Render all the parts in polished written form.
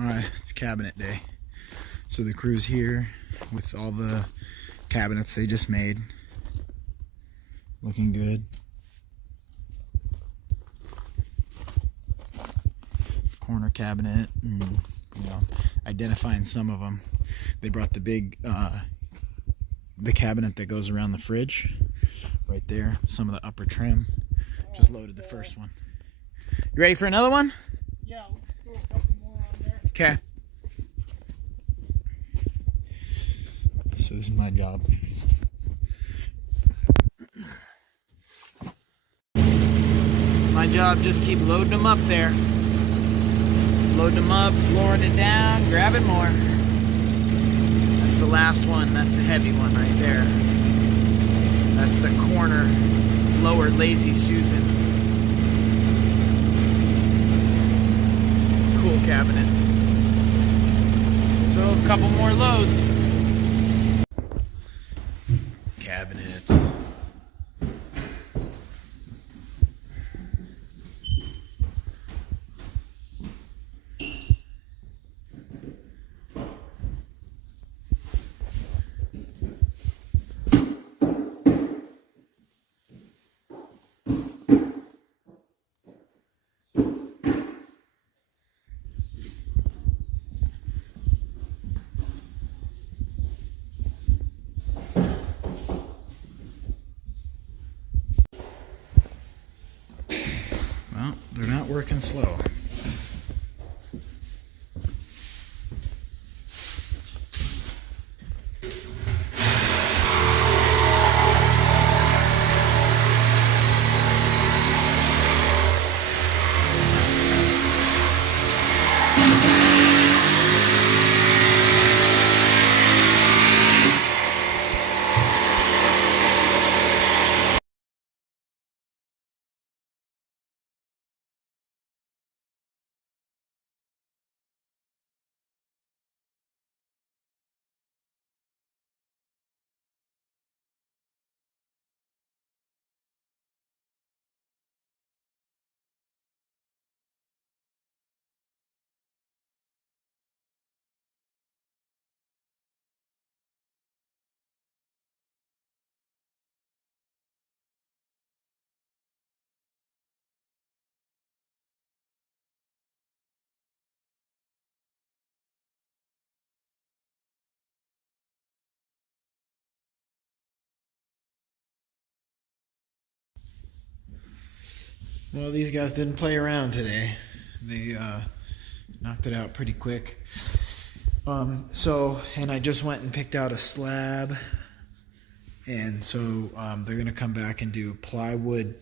Alright, it's cabinet day. So the crew's here with all the cabinets they just made. Looking good. Corner cabinet, and identifying some of them. They brought the big the cabinet that goes around the fridge right there, some of the upper trim. Just loaded the first one. You ready for another one? Yeah, let's throw a couple more on there. Okay. So this is my job. My job, just keep loading them up there. Loading them up, lowering it down, grabbing more. That's the last one. That's the heavy one right there. That's the corner lower Lazy Susan. Cool cabinet. So a couple more loads. Cabinet. Well, they're not working slow. Well, these guys didn't play around today. They knocked it out pretty quick. And I just went and picked out a slab. And so they're going to come back and do plywood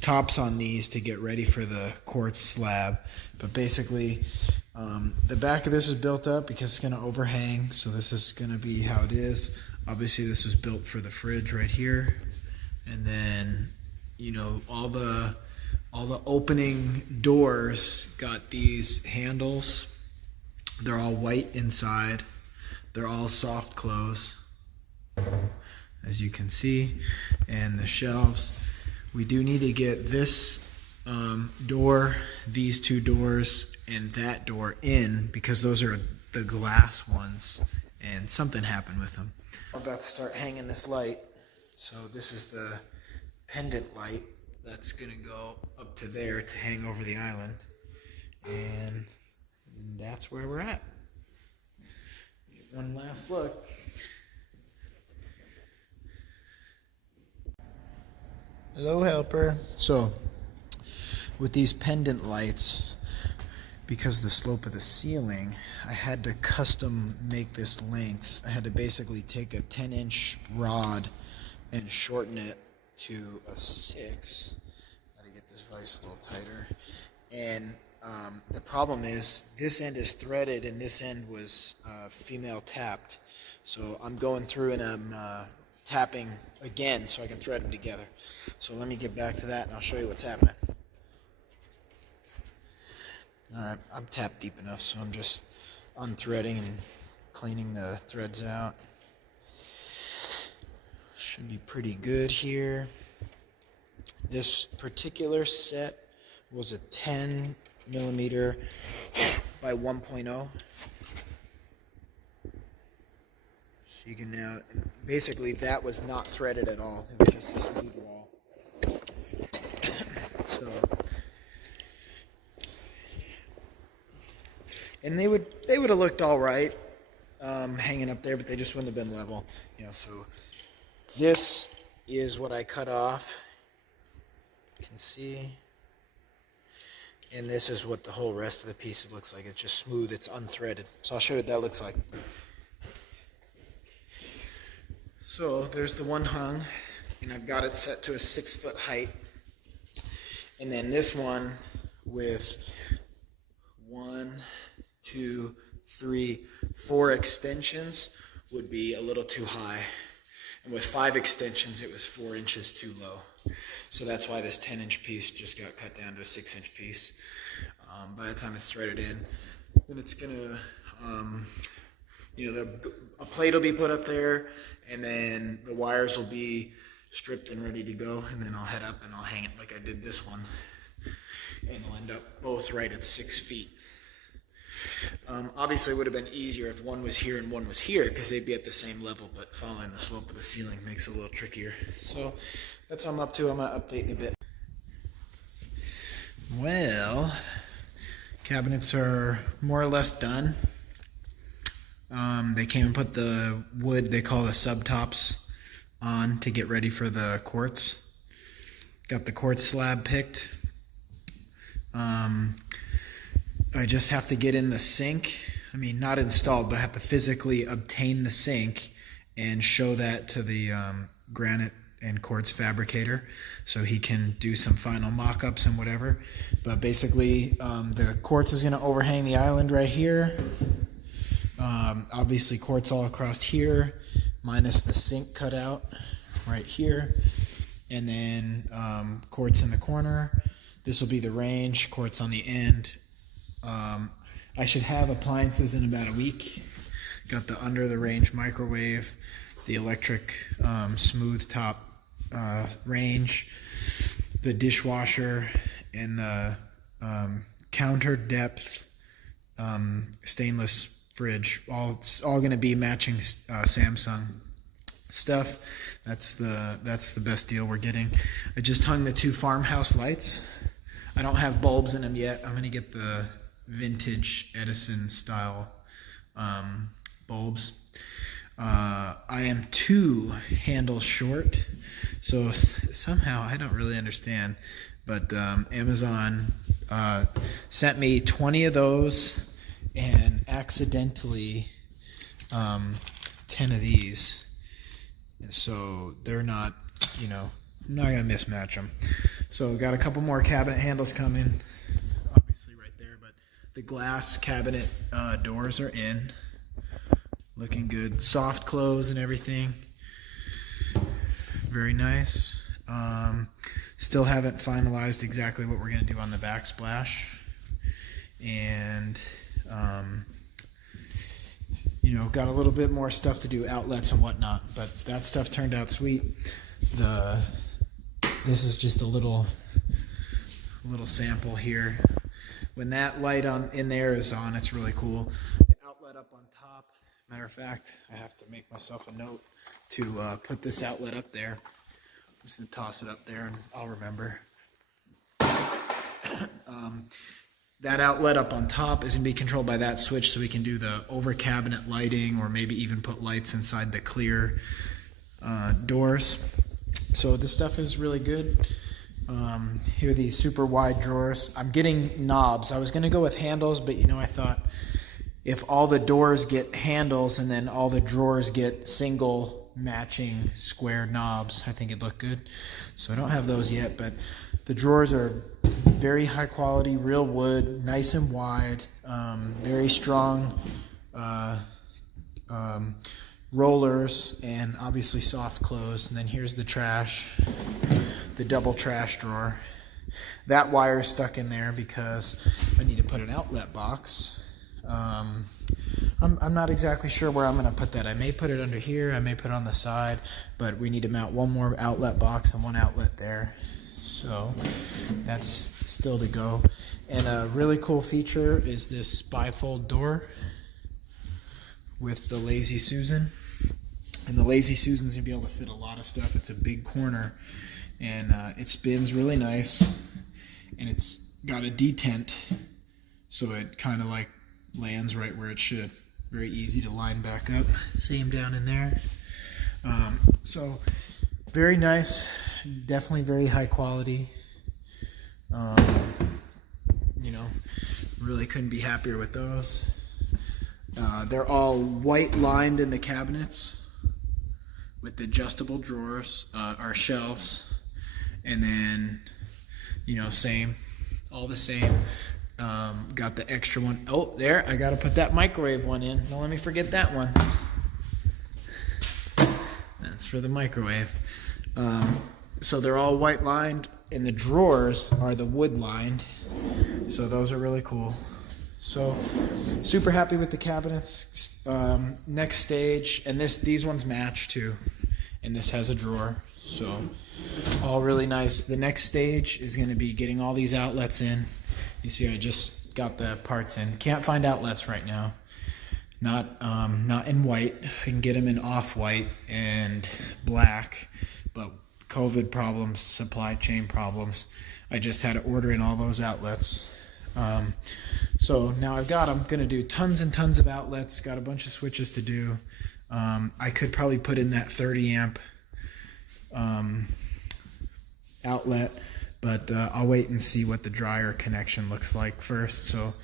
tops on these to get ready for the quartz slab. But basically, the back of this is built up because it's going to overhang. So this is going to be how it is. Obviously, this was built for the fridge right here. And then all the opening doors got these handles. They're all white inside. They're all soft close, as you can see. And the shelves, we do need to get this door, these two doors, and that door in because those are the glass ones and something happened with them. I'm about to start hanging this light. So this is the Pendant Light that's going to go up to there to hang over the island. And that's where we're at. Get one last look. Hello, helper. So, with these pendant lights, because of the slope of the ceiling, I had to custom make this length. I had to basically take a 10-inch rod and shorten it to a 6. Gotta get this vise a little tighter. And the problem is this end is threaded and this end was female tapped. So I'm going through and I'm tapping again so I can thread them together. So let me get back to that and I'll show you what's happening. Alright, I'm tapped deep enough, so I'm just unthreading and cleaning the threads out. Should be pretty good here. This particular set was a 10 millimeter by 1.0. So you can now, basically that was not threaded at all. It was just a smooth wall. So, and they would have looked all right hanging up there, but they just wouldn't have been level. So this is what I cut off. You can see. And this is what the whole rest of the piece looks like. It's just smooth, it's unthreaded. So I'll show you what that looks like. So there's the one hung, and I've got it set to a 6-foot height. And then this one with 1, 2, 3, 4 extensions would be a little too high. And with 5 extensions, it was 4 inches too low. So that's why this 10-inch piece just got cut down to a 6-inch piece. By the time it's threaded in, then it's gonna, a plate will be put up there, and then the wires will be stripped and ready to go, and then I'll head up and I'll hang it like I did this one, and it'll end up both right at 6 feet. Obviously, it would have been easier if one was here and one was here, because they'd be at the same level, but following the slope of the ceiling makes it a little trickier. So that's what I'm up to. I'm going to update in a bit. Well, cabinets are more or less done. They came and put the wood they call the subtops on to get ready for the quartz. Got the quartz slab picked. I just have to get in the sink. I mean, not installed, but I have to physically obtain the sink and show that to the granite and quartz fabricator so he can do some final mock-ups and whatever. But basically, the quartz is going to overhang the island right here. Obviously, quartz all across here, minus the sink cutout right here. And then quartz in the corner. This will be the range, quartz on the end. I should have appliances in about a week. Got the under the range microwave, the electric smooth top range, the dishwasher, and the counter depth stainless fridge. It's all going to be matching Samsung stuff. That's the best deal we're getting. I just hung the 2 farmhouse lights. I don't have bulbs in them yet. I'm going to get the vintage Edison style bulbs. I am 2 handles short, so somehow I don't really understand, but Amazon sent me 20 of those and accidentally 10 of these, so they're not, I'm not gonna mismatch them. So got a couple more cabinet handles coming, obviously right there, but the glass cabinet doors are in, looking good, soft close and everything, very nice. Still haven't finalized exactly what we're gonna do on the backsplash, and got a little bit more stuff to do, outlets and whatnot, but that stuff turned out sweet. This is just a little sample here. When that light in there is on, it's really cool. The outlet up on top. Matter of fact, I have to make myself a note to put this outlet up there. I'm just gonna toss it up there and I'll remember. That outlet up on top is going to be controlled by that switch, so we can do the over cabinet lighting, or maybe even put lights inside the clear doors. So this stuff is really good. Here are these super wide drawers. I'm getting knobs. I was going to go with handles, but I thought if all the doors get handles and then all the drawers get single matching square knobs, I think it'd look good. So I don't have those yet, but the drawers are very high quality, real wood, nice and wide, very strong rollers, and obviously soft close. And then here's the trash, the double trash drawer. That wire is stuck in there because I need to put an outlet box. I'm not exactly sure where I'm going to put that. I may put it under here, I may put it on the side, but we need to mount one more outlet box and one outlet there. So that's still to go. And a really cool feature is this bifold door with the Lazy Susan. And the Lazy Susan's gonna be able to fit a lot of stuff. It's a big corner, and it spins really nice, and it's got a detent, so it kind of like lands right where it should. Very easy to line back up. Same down in there. So very nice, definitely very high quality. You know, really couldn't be happier with those. They're all white lined in the cabinets with adjustable drawers, or shelves, and then, you know, all the same. Got the extra one. Oh, there, I gotta put that microwave one in. Don't let me forget that one. That's for the microwave. So they're all white lined, and the drawers are the wood lined. So those are really cool. So super happy with the cabinets. Next stage, and these ones match too, and this has a drawer. So all really nice. The next stage is going to be getting all these outlets in. You see, I just got the parts in. Can't find outlets right now. Not in white. I can get them in off-white and black, but COVID problems, supply chain problems. I just had to order in all those outlets. So now I've got them. Going to do tons and tons of outlets. Got a bunch of switches to do. I could probably put in that 30 amp outlet, but I'll wait and see what the dryer connection looks like first. So,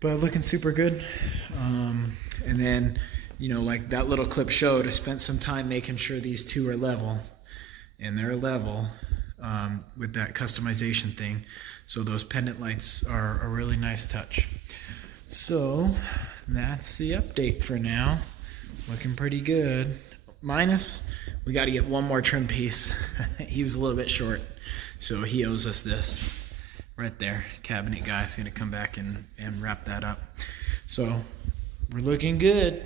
but looking super good. And then, you know, like that little clip showed, I spent some time making sure these two are level, and they're level with that customization thing. So those pendant lights are a really nice touch. So that's the update for now. Looking pretty good. Minus, we got to get one more trim piece. He was a little bit short, so he owes us this right there. Cabinet guy's going to come back and wrap that up. So we're looking good.